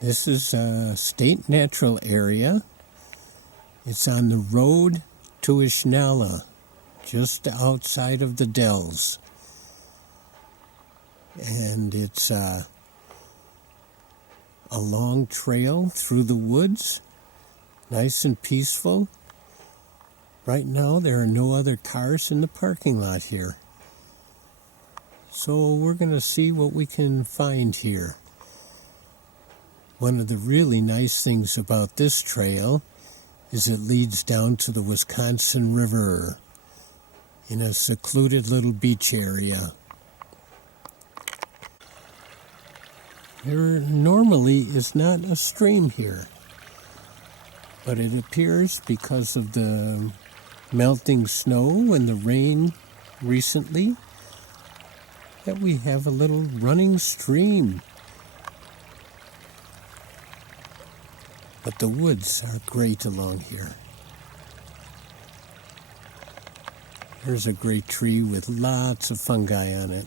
This is a state natural area. It's on the road to Ishnala, just outside of the Dells. And it's a long trail through the woods, nice and peaceful. Right now there are no other cars in the parking lot here. So we're going to see what we can find here. One of the really nice things about this trail is it leads down to the Wisconsin River in a secluded little beach area. There normally is not a stream here, but it appears because of the melting snow and the rain recently that we have a little running stream. But the woods are great along here. Here's a great tree with lots of fungi on it.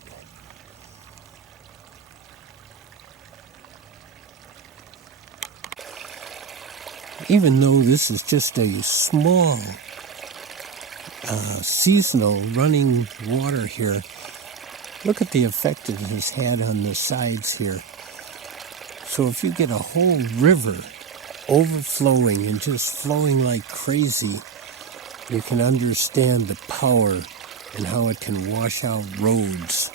Even though this is just a small seasonal running water here, look at the effect it has had on the sides here. So if you get a whole river overflowing and just flowing like crazy, you can understand the power and how it can wash out roads.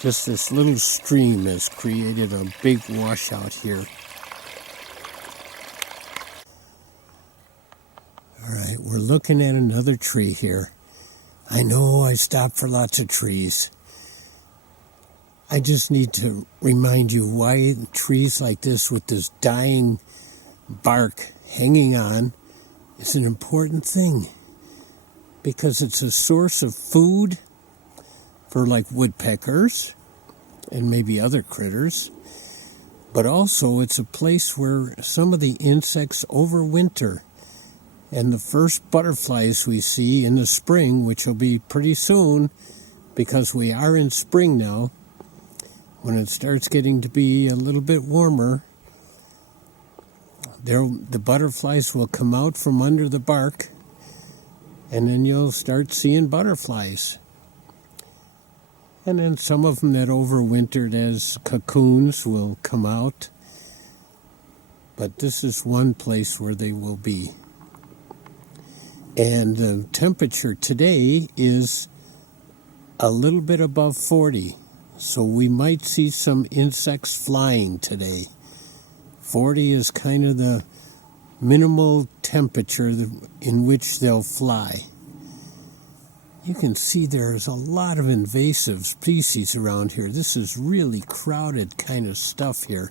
Just this little stream has created a big washout here. All right, we're looking at another tree here. I know I stopped for lots of trees. I just need to remind you why trees like this with this dying bark hanging on is an important thing. Because it's a source of food for like woodpeckers and maybe other critters. But also it's a place where some of the insects overwinter. And the first butterflies we see in the spring, which will be pretty soon because we are in spring now, when it starts getting to be a little bit warmer, the butterflies will come out from under the bark, and then you'll start seeing butterflies. And then some of them that overwintered as cocoons will come out. But this is one place where they will be. And the temperature today is a little bit above 40. So we might see some insects flying today. 40 is kind of the minimal temperature in which they'll fly. You can see there's a lot of invasive species around here. This is really crowded kind of stuff here.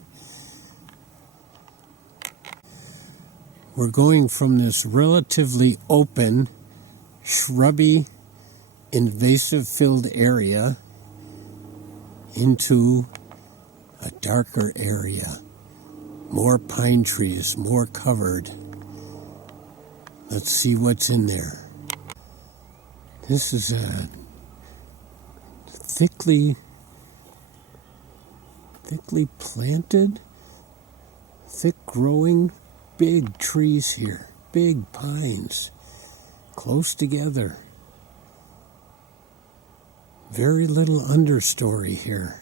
We're going from this relatively open, shrubby, invasive-filled area into a darker area. More pine trees, more covered. Let's see what's in there. This is a thickly planted, thick-growing, big trees here. Big pines, close together. Very little understory here.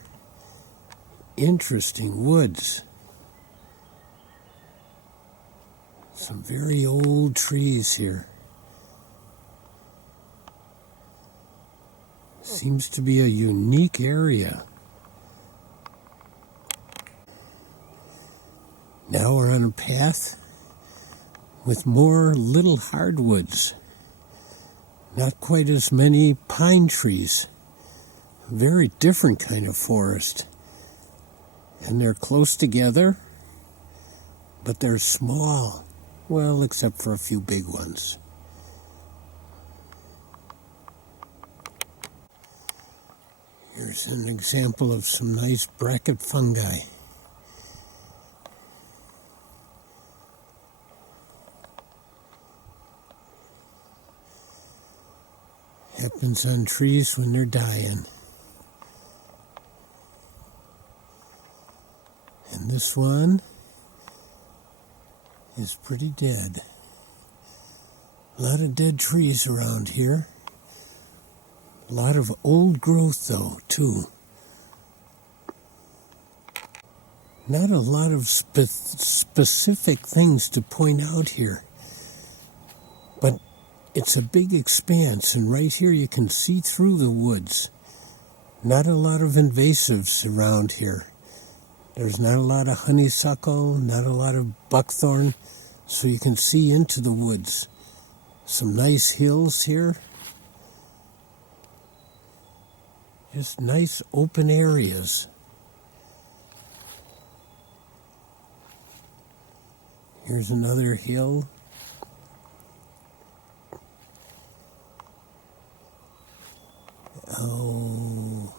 Interesting woods. Some very old trees here. Seems to be a unique area. Now we're on a path with more little hardwoods. Not quite as many pine trees. Very different kind of forest. And they're close together, but they're small. Well, except for a few big ones. Here's an example of some nice bracket fungi. Happens on trees when they're dying. And this one is pretty dead. A lot of dead trees around here. A lot of old growth, though, too. Not a lot of specific things to point out here. But it's a big expanse, and right here you can see through the woods. Not a lot of invasives around here. There's not a lot of honeysuckle, not a lot of buckthorn, so you can see into the woods. Some nice hills here. Just nice open areas. Here's another hill. Oh.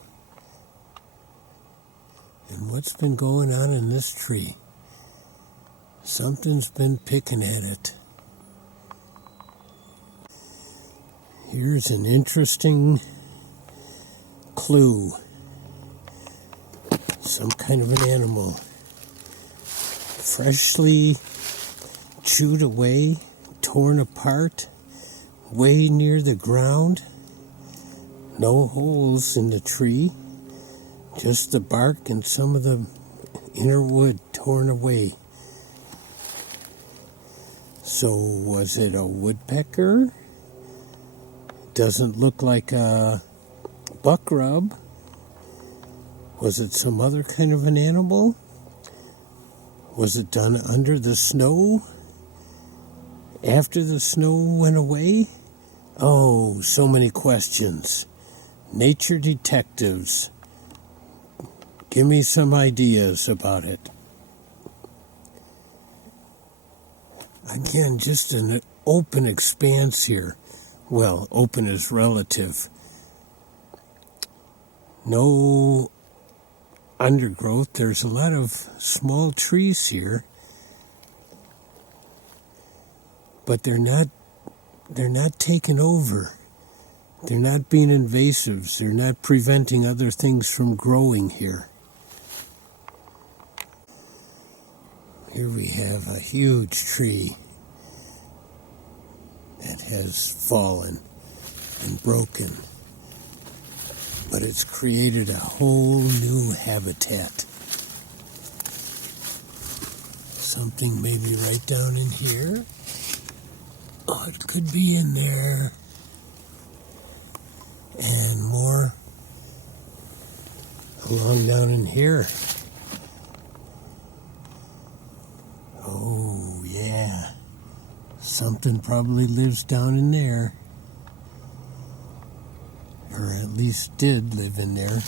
And what's been going on in this tree? Something's been picking at it. Here's an interesting clue. Some kind of an animal. Freshly chewed away, torn apart, way near the ground. No holes in the tree, just the bark and some of the inner wood torn away. So was it a woodpecker? Doesn't look like a buckrub. Was it some other kind of an animal? Was it done under the snow? After the snow went away? Oh, so many questions. Nature detectives. Give me some ideas about it. Again, just an open expanse here. Well, open is relative. No undergrowth. There's a lot of small trees here, but they're not taken over. They're not being invasives. They're not preventing other things from growing here. Here we have a huge tree that has fallen and broken, but it's created a whole new habitat. Something maybe right down in here. Oh, it could be in there. And more along down in here. Oh, yeah. Something probably lives down in there. Or at least did live in there.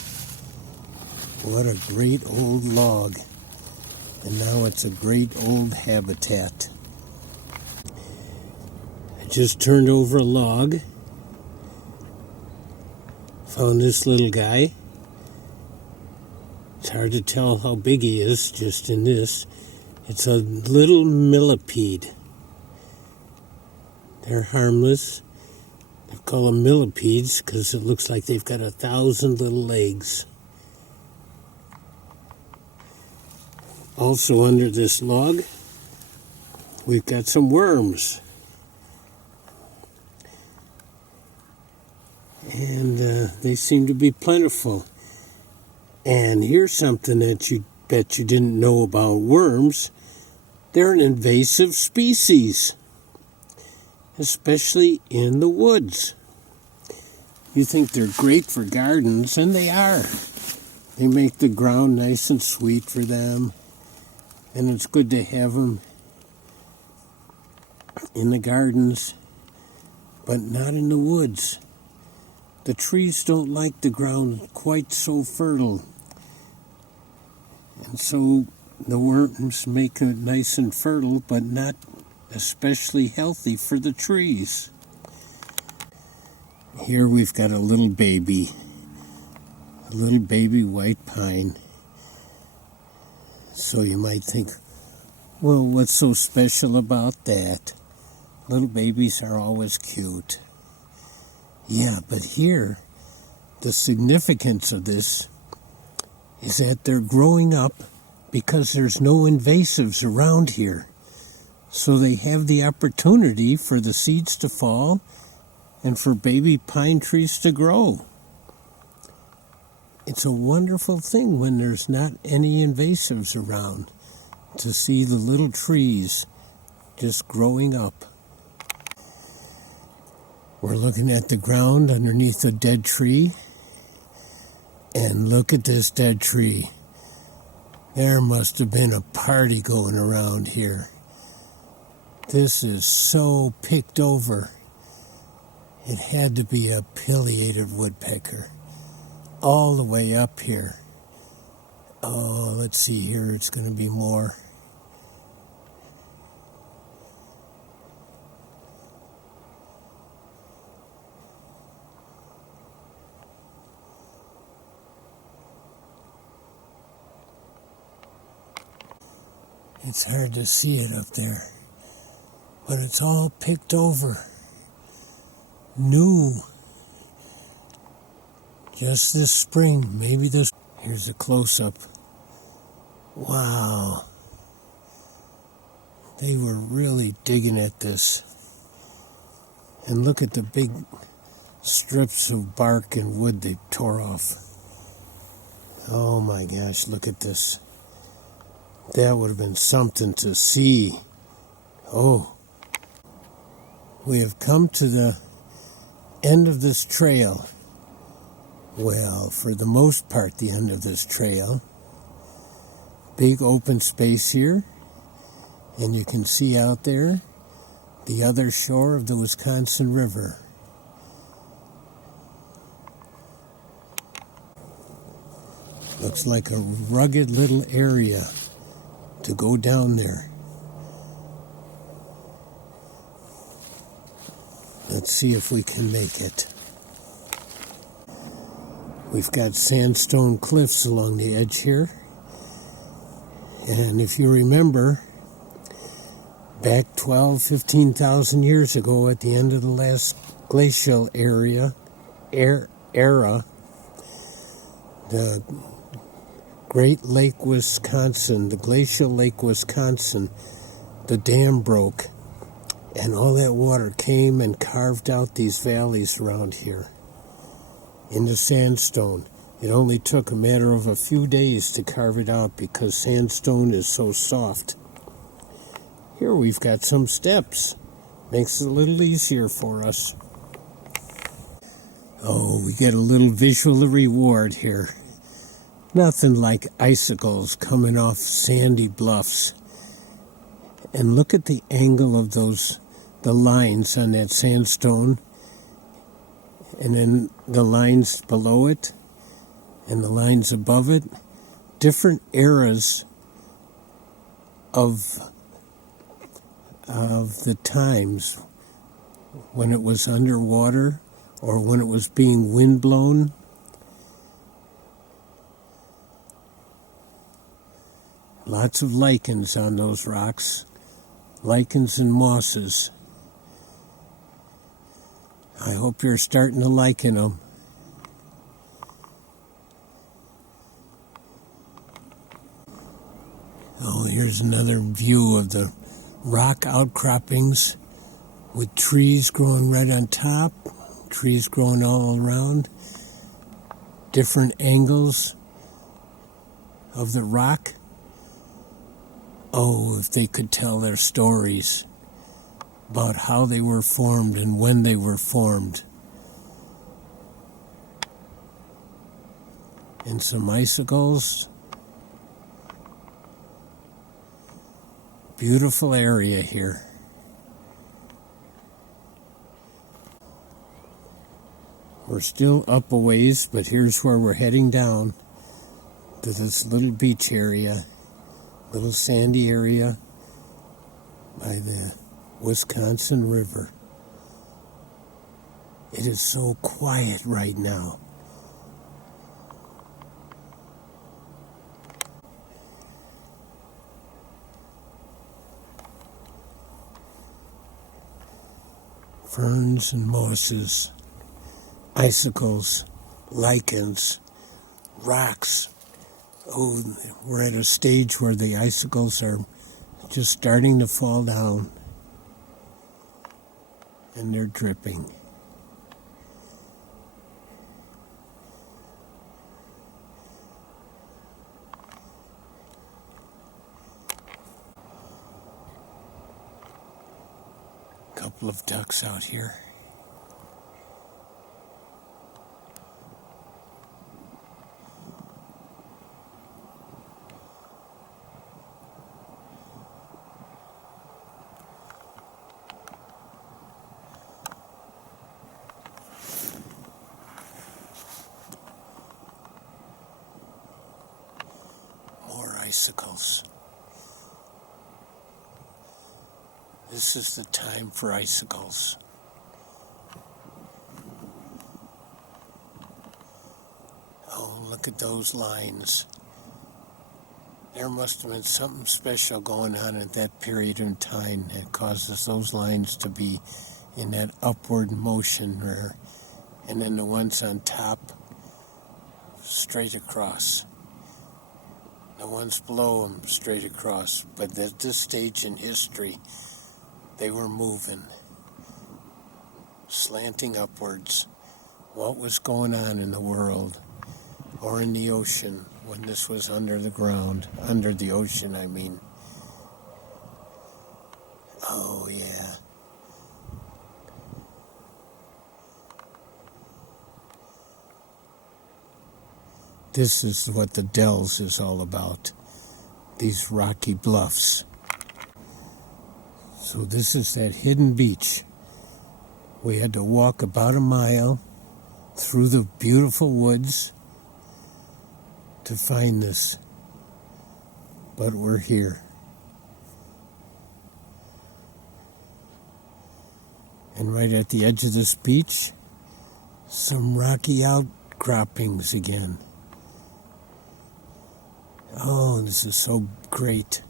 What a great old log. And now it's a great old habitat. I just turned over a log. Found this little guy. It's hard to tell how big he is just in this. It's a little millipede. They're harmless. They call them millipedes because it looks like they've got 1,000 little legs. Also under this log, we've got some worms. And they seem to be plentiful. And here's something that you bet you didn't know about worms. They're an invasive species, especially in the woods. You think they're great for gardens, and they are. They make the ground nice and sweet for them, and it's good to have them in the gardens, but not in the woods. The trees don't like the ground quite so fertile. And so the worms make it nice and fertile, but not especially healthy for the trees. Here we've got a little baby white pine. So you might think, well, what's so special about that? Little babies are always cute. Yeah, but here, the significance of this is that they're growing up because there's no invasives around here. So they have the opportunity for the seeds to fall and for baby pine trees to grow. It's a wonderful thing when there's not any invasives around to see the little trees just growing up. We're looking at the ground underneath a dead tree. And look at this dead tree. There must have been a party going around here. This is so picked over. It had to be a pileated woodpecker. All the way up here. Oh, let's see here. It's going to be more. It's hard to see it up there. But it's all picked over. New. Just this spring, maybe this. Here's a close-up. Wow. They were really digging at this. And look at the big strips of bark and wood they tore off. Oh my gosh, look at this. That would have been something to see. Oh. We have come to the end of this trail. Well, for the most part, the end of this trail. Big open space here. And you can see out there the other shore of the Wisconsin River. Looks like a rugged little area to go down there. Let's see if we can make it. We've got sandstone cliffs along the edge here. And if you remember, back 15,000 years ago at the end of the last glacial era, the Great Lake Wisconsin, the glacial Lake Wisconsin, the dam broke. And all that water came and carved out these valleys around here into sandstone. It only took a matter of a few days to carve it out because sandstone is so soft. Here we've got some steps. Makes it a little easier for us. Oh, we get a little visual reward here. Nothing like icicles coming off sandy bluffs. And look at the angle of the lines on that sandstone. And then the lines below it and the lines above it. Different eras of the times when it was underwater or when it was being windblown. Lots of lichens on those rocks. Lichens and mosses. I hope you're starting to liken them. Oh, here's another view of the rock outcroppings with trees growing right on top, trees growing all around, different angles of the rock. Oh, if they could tell their stories about how they were formed and when they were formed. And some icicles. Beautiful area here. We're still up a ways, but here's where we're heading down to this little beach area, little sandy area by the Wisconsin River. It is so quiet right now. Ferns and mosses, icicles, lichens, rocks, Oh, we're at a stage where the icicles are just starting to fall down, and they're dripping. Couple of ducks out here. More icicles. This is the time for icicles. Oh, look at those lines. There must have been something special going on at that period in time that causes those lines to be in that upward motion there. And then the ones on top, straight across. The ones below them, straight across. But at this stage in history, they were moving, slanting upwards. What was going on in the world, or in the ocean, when this was under the ground, under the ocean, I mean. Oh, yeah. This is what the Dells is all about, these rocky bluffs. So this is that hidden beach. We had to walk about a mile through the beautiful woods to find this. But we're here. And right at the edge of this beach, some rocky outcroppings again. Oh, this is so great.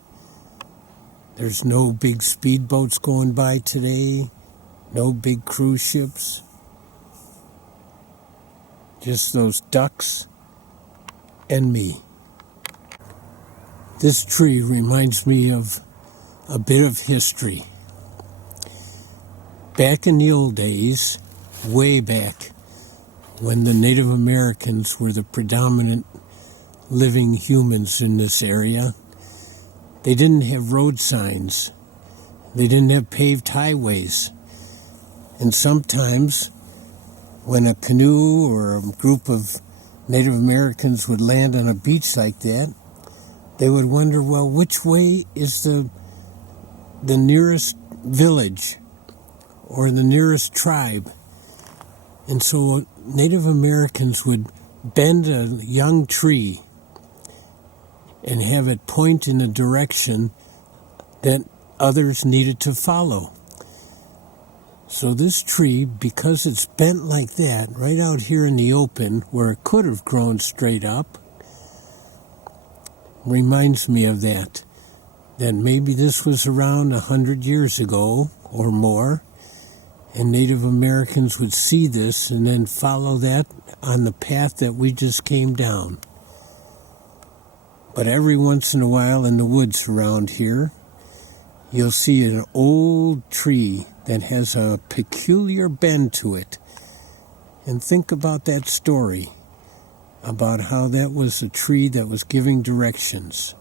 There's no big speedboats going by today, no big cruise ships. Just those ducks and me. This tree reminds me of a bit of history. Back in the old days, way back, when the Native Americans were the predominant living humans in this area, they didn't have road signs. They didn't have paved highways. And sometimes when a canoe or a group of Native Americans would land on a beach like that, they would wonder, well, which way is the nearest village or the nearest tribe? And so Native Americans would bend a young tree and have it point in a direction that others needed to follow. So this tree, because it's bent like that, right out here in the open, where it could have grown straight up, reminds me of that maybe this was around 100 years ago or more, and Native Americans would see this and then follow that on the path that we just came down. But every once in a while in the woods around here, you'll see an old tree that has a peculiar bend to it. And think about that story, about how that was a tree that was giving directions.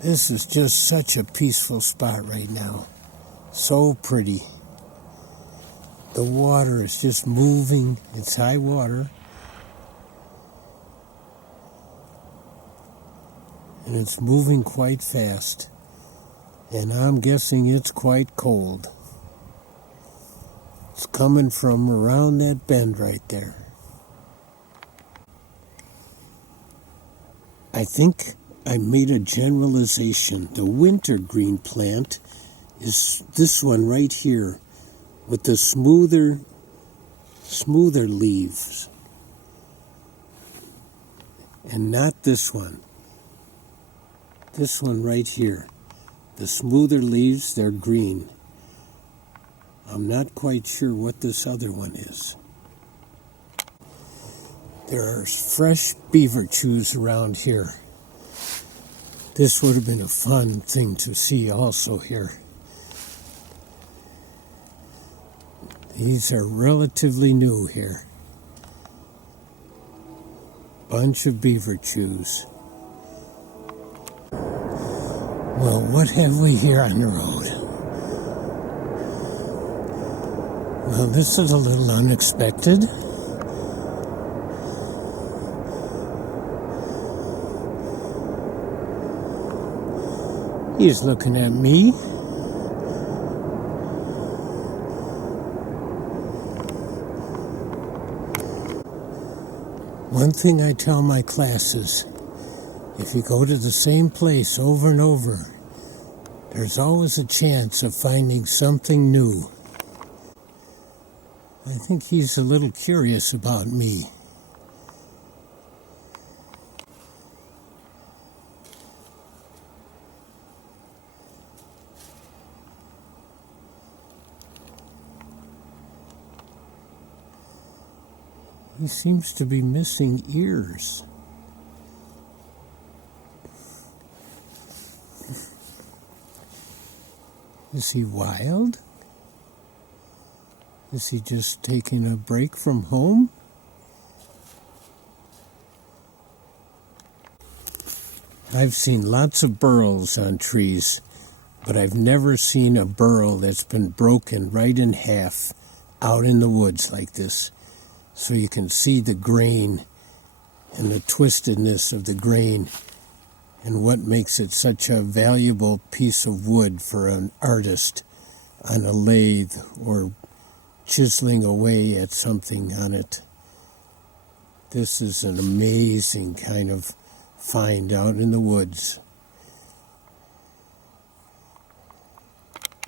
This is just such a peaceful spot right now. So pretty. The water is just moving. It's high water. And it's moving quite fast. And I'm guessing it's quite cold. It's coming from around that bend right there. I think I made a generalization. The wintergreen plant is this one right here with the smoother leaves. And not this one. This one right here. The smoother leaves, they're green. I'm not quite sure what this other one is. There's fresh beaver chews around here. This would have been a fun thing to see also here. These are relatively new here. Bunch of beaver chews. Well, what have we here on the road? Well, this is a little unexpected. He's looking at me. One thing I tell my classes, if you go to the same place over and over, there's always a chance of finding something new. I think he's a little curious about me. He seems to be missing ears. Is he wild? Is he just taking a break from home? I've seen lots of burls on trees, but I've never seen a burl that's been broken right in half out in the woods like this. So you can see the grain and the twistedness of the grain and what makes it such a valuable piece of wood for an artist on a lathe or chiseling away at something on it. This is an amazing kind of find out in the woods.